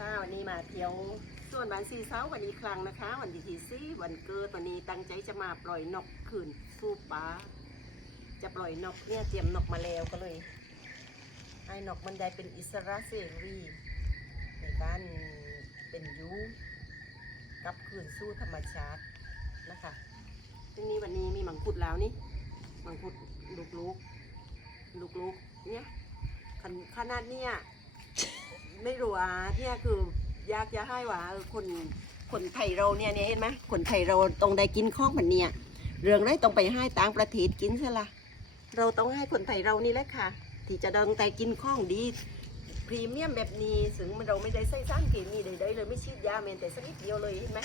ค่ะวันนี้มาเที่ยวส่วนวันซีเช้าวันอีกครั้งนะคะ วันที่ที่สี่วันเกิดวันนี้ตั้งใจจะมาปล่อยนกคืนสู้ป้า จะปล่อยนกเนี่ยเตรียมนกมาแล้วก็เลยให้นกมันได้เป็นอิสระเสรีในบ้านเป็นยูกับคืนสู้ธรรมชาตินะคะทีนี้วันนี้มีมังคุดแล้วนี่มังคุดลูกๆลูกๆเนี่ยขนขนาดเนี่ย ไม่รู้อะเนี่ยคืออยากจะให้ว่าคนคนไทยเราเนี่ยเนี่ยเห็นไหมคนไทยเราต้องได้กินข้องมันเนี่ย เรื่องไรต้องไปให้ต่างประเทศกินใช่ละเราต้องให้คนไทยเรานี่แหละค่ะ ที่จะดังแต่กินข้องดีพรีเมียมแบบนี้ถึงมันเราไม่ได้ใส่สารเคมีใดๆเลยไม่ฉีดยาแม้แต่สักนิดเดียวเลยเห็นไหม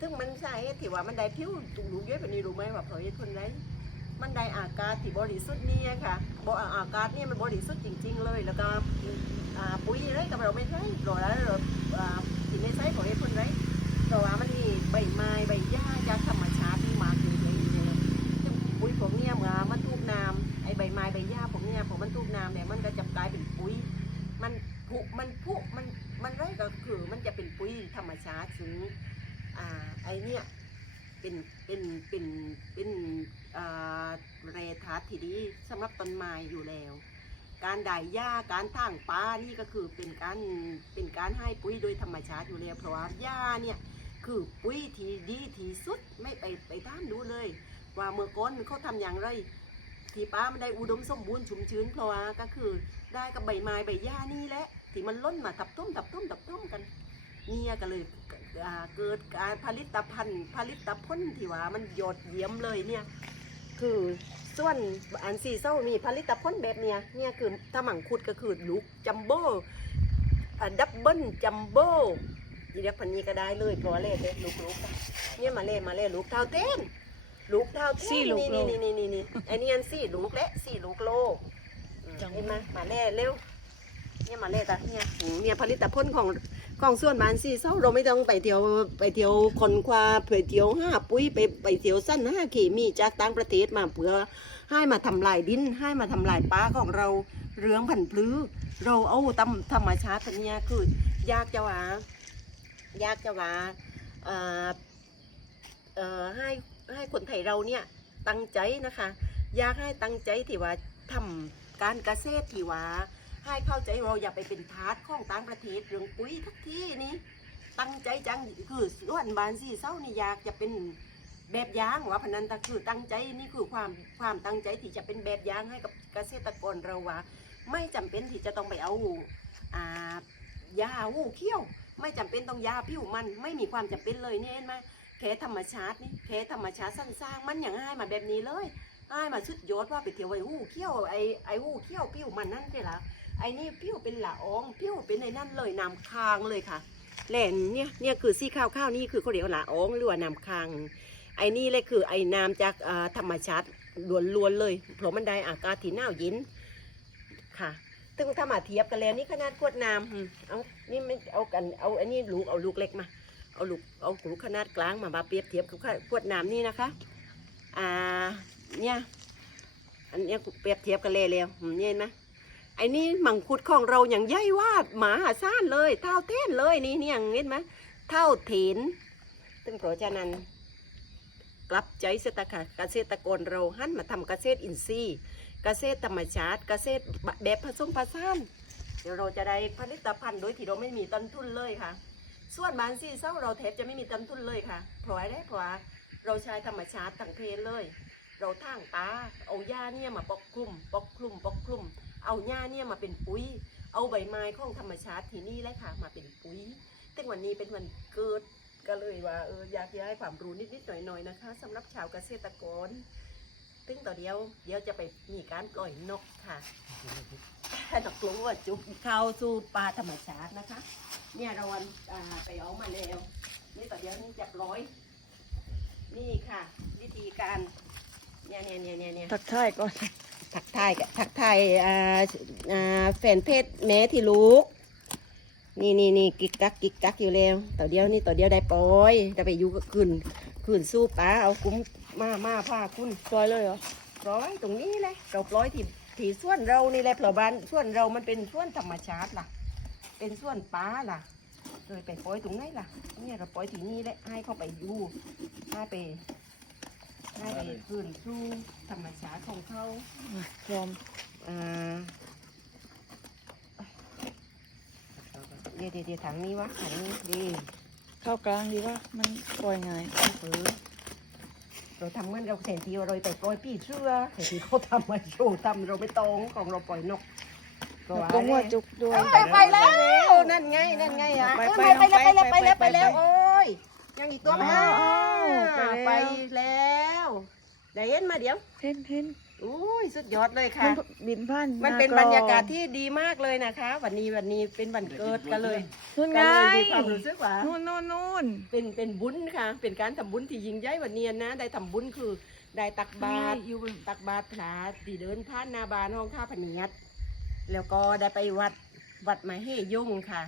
ซึ่งมันใช่ที่ว่ามันได้ผิวตุงรู้เยอะแบบนี้รู้ไหมว่าเพราะเหตุผลไร มันได้อากาศที่บริสุทธิ์เนี่ยค่ะบอากาศเนี่ยมันบริสุทธิ์จริง ๆ เลย แล้วก็ปุ๋ยไรกับเราไม่ใช่เราแล้วเราอ่าที่ไม่ใช่ของไอ้คนไรเพราะว่ามันมีใบไม้ใบหญ้าจากธรรมชาติที่มาคือเลยซึ่งปุ๋ยพวกเนี้ยเมื่อมันตูกน้ำไอ้ใบไม้ใบหญ้าพวกเนี้ยพอมันตูกน้ำเนี่ยมันก็จะกลายเป็นปุ๋ย มันผุมันผุมันมันไรก็คือมันจะเป็นปุ๋ยธรรมชาติถึงไอ้เนี่ยเป็นเป็นเป็นเป็น เรทาที่ดีสำหรับต้นไม้อยู่แล้ว การด่ายหญ้าการถางปลานี่ก็คือเป็นการเป็นการให้ปุ๋ยโดยธรรมชาติอยู่แล้วเพราะว่าหญ้าเนี่ยคือปุ๋ยที่ดีที่สุดไม่ไปไปท่านดูเลย ว่าเมื่อก่อนเขาทำอย่างไรที่ป้ามันได้อุดมสมบูรณ์ชุ่มชื้นเพราะว่าก็คือได้กับใบไม้ใบหญ้านี่แหละที่มันล้นมาทับต้มทับต้มทับต้มกันเนี่ยก็เลยเกิดการผลิตภัณฑ์ผลิตผลที่ว่ามันยอดเยี่ยมเลยเนี่ย คือส่วนอันซีเศร้ามีผลิตผลแบบเนี้ยเนี่ยคือถ้าหมังคุดก็คือลูกจัมโบ้อ่าดับเบิลจัมโบ้ยีเรียกพันนี้ก็ได้เลยเพราะว่าเล่เลยลูกลูกอะเนี่ยมาเล่มาเล่ลูกเท่าเต้นลูกเท่าเต้นสี่ลูกนี่โลนี่นี่นี่นี่ไอ้นี่อันสี่ลูกและสี่ลูกโลอืมจังเห็นไหมมาเล่เร็ว เนี่ยมาเล่ตาเนี่ยเนี่ยผลิตผลของของส่วนบ้านซีเศร้าเราไม่ต้องไปเที่ยวไปเที่ยวคนควาไปเที่ยวห้าปุ้ยไปไปเที่ยวสั้นห้าเคมีจากต่างประเทศมาเพื่อให้มาทำลายดินให้มาทำลายป่าของเราเรื่องผันพลื้อเราเอาตาธรรมชาติเนี้ยคือ ยากจะว่ายากจะว่าเอ่อเอ่อให้ให้คนไทยเราเนี่ยตั้งใจนะคะ อยากให้ตั้งใจที่ว่าทำการเกษตรที่ว่า ให้เข้าใจเราอย่าไปเป็นทาสของต่างประเทศเรื่องปุ๋ยทุกที่นี่ตั้งใจจังคือส่วนบานสี่เศร้านี่อยากจะเป็นแบบยางว่าพนันตะคือตั้งใจนี่คือความความตั้งใจที่จะเป็นแบบยางให้กับเกษตรกรเราว่า ไม่จำเป็นที่จะต้องไปเอาอ่ายาหูเขี้ยว ไม่จำเป็นต้องยาผิวมันไม่มีความจำเป็นเลยเนี่ยเห็นไหมแค่ธรรมชาตินี่แค่ธรรมชาติสร้างๆมันอย่างง่ายมาแบบนี้เลยง่ายมาสุดยอดว่าไปเที่ยวไอ้หูเขี้ยวไอ้ไอ้หูเขี้ยวผิวมันนั่นใช่ละ ไอ้นี่ผิวเป็นละอองผิวเป็นในนั่นเลยน้ำคางเลยค่ะแหล่นเนี่ยเนี่ยคือสีข้าวข้าวนี่คือเขาเรียกว่าละอองหรือว่าน้ำคาง ไอ้นี่เลยคือไอ้น้ำจากธรรมชาติล้วนๆเลยเพราะมันได้อากาศที่หนาวเย็นค่ะซึ่งถ้ามาเทียบกันแล้วนี่ขนาดขวดน้ำเอานี่ไม่เอากันเอาอันนี้ลูกเอาลูกเล็กมา เอาลูกเอาลูกขนาดกลางมามาเปรียบเทียบกับขวดน้ำนี่นะคะ อ่าเนี่ยอันนี้เปรียบเทียบกันเลยแล้วเนี่ยเห็นไหม ไอ้นี่มังคุดของเราอย่างใหญ่ว่าหมาหาซ่านเลยเท่าเทนเลยนี่นี่อยเห็นไหมเท่าเถนซึ่งเพราะฉะนั้นกลับใจเกษตรกรเกษตรกรเราหันมาทำเกษตรอินทรีย์ เกษตรธรรมชาติ เกษตรแบบผสมผสานเดี๋ยวเราจะได้ผลิตภัณฑ์โดยที่เราไม่มีต้นทุนเลยค่ะ ส่วนบานซี่เศร้าเราแทบจะไม่มีต้นทุนเลยค่ะเพราะอะไรเพราะว่าเราใช้ธรรมชาติทั้งเพศเลย เราทางตาเอาหญ้าเนี่ยมาปกคลุม ปกคลุม ปกคลุม เอาหญ้าเนี่ยมาเป็นปุ๋ย เอาใบไม้ของธรรมชาติที่นี่แหละค่ะ มาเป็นปุ๋ยซึ่งวันนี้เป็นวันเกิดก็เลยว่าเอออยากจะให้ความรู้นิดๆหน่อยๆนะคะสำหรับชาวเกษตรกรซึ่งต่อเดียวเดี๋ยวจะไปมีการปล่อยนกค่ะนกกลัวจุบเข้าสู่ป่าธรรมชาตินะคะ เนี่ยเราวันไปเอามาแล้วนี่ต่อเดียวนี่จับร้อย นี่ค่ะ วิธีการเนี่ยเนี่ยเนี่ยเนี่ยเนี่ยทักทายก่อน ทักทายกับทักทายอ่าอ่าแฟนเพศแม่ที่ลูก นี่นี่นี่กิกกักกิกกักอยู่แล้วต่อเดียวนี่ต่อเดียวได้ปอยจะไปอยู่กับคืนคืนสู้ป้าเอากุ้มมามาผ้าคุณซอยเลยเหรอปล่อยตรงนี้เลยเราปล่อยที่ที่ส่วนเรานี่แหละเพราะบ้านส่วนเรามันเป็นส่วนธรรมชาติล่ะ เป็นส่วนปลาล่ะเลยไปปล่อยตรงไหนล่ะเนี่ยเราปล่อยที่นี่แหละให้เขาไปอยู่ให้ไป ไปคืนสู่ธรรมชาติของเขายอมอ่าเดี๋ยวเดี๋ยวเดี๋ยวถังนี้วะถังนี้ดีเข้ากลางดีว่ามันปล่อยง่ายเออเราทำเหมือนเราแทนที่เราไปปล่อยปีเชื่อแต่ที่เขาทำมาโชว์ทำเราไม่ตรงของเราปล่อยนกแล้วก็หัวจุกด้วยไปไปแล้วนั่นไงนั่นไงอะไปไปไปไปแล้วไปแล้วไปไปแล้วไปไปแล้วโอ้ยยังอีกตัวไหมอ้าวอ้าวไป ไป แล้ว แล้วเดี๋ยวเอ็นมาเดี๋ยวเห็นเห็นอุ้ยสุดยอดเลยมัค่ะนบินผ่านมันเป็นหบรกรยากาศที่ดีมากเลยนะคะ วันนี้วันนี้เป็นวันเกิดกันเลยนู่นไงก็เลยมีความรู้สึกว่านู่นนู่นนู่นเป็นเป็นบุญค่ะ เป็นการทำบุญที่ยิ่งใหญ่วันนี้นะ ได้ทำบุญคือได้ตักบาตรอยู่ตักบาตรพระที่เดินผ่านหนาบานห้องข้าพเนียดแล้วก็ได้ไปวัดวัดไม้เฮยงค่ะ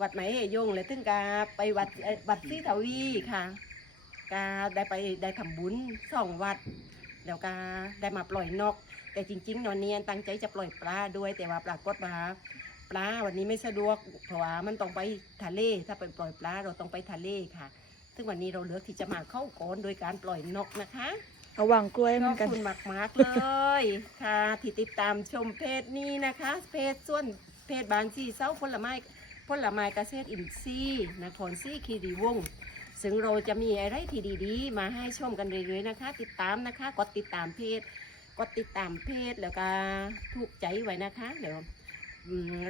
วัดไม้เฮยงแล้วถึงกาไปวัดเอ่อวัดซีทวีค่ะ กาได้ไปได้ทำบุญสองวัด แล้วก็ได้มาปล่อยนก แต่จริงๆนอนเนียนตั้งใจจะปล่อยปลาด้วย แต่ว่าปรากฏว่าปลาวันนี้ไม่สะดวก เพราะว่ามันต้องไปทะเล ถ้าไปปล่อยปลาเราต้องไปทะเลค่ะ ซึ่งวันนี้เราเลือกที่จะมาเข้าโกนโดยการปล่อยนกนะคะระหว่างกล้วยเหขมืออบนกันคุณมากมากๆเลยค่ะที่ติดตามชมเพจนี้นะคะ เพจส่วนเพจบานซีเซ้าผลไม้ผลไม้เกษตรอินทรีย์นครซีคีรีวงศ์ ซึ่งเราจะมีอะไรที่ดีๆ มาให้ชมกันเรื่อยๆนะคะ ติดตามนะคะกดติดตามเพจกดติดตามเพจแล้วก็ถูกใจไว้นะคะเดี๋ยว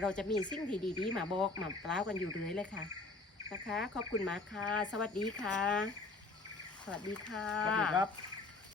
เราจะมีสิ่งที่ดีๆ มาบอกมาเปล่ากันอยู่เรื่อยเลยค่ะนะคะ ขอบคุณมากค่ะ สวัสดีค่ะ สวัสดีค่ะสวัสดีครับ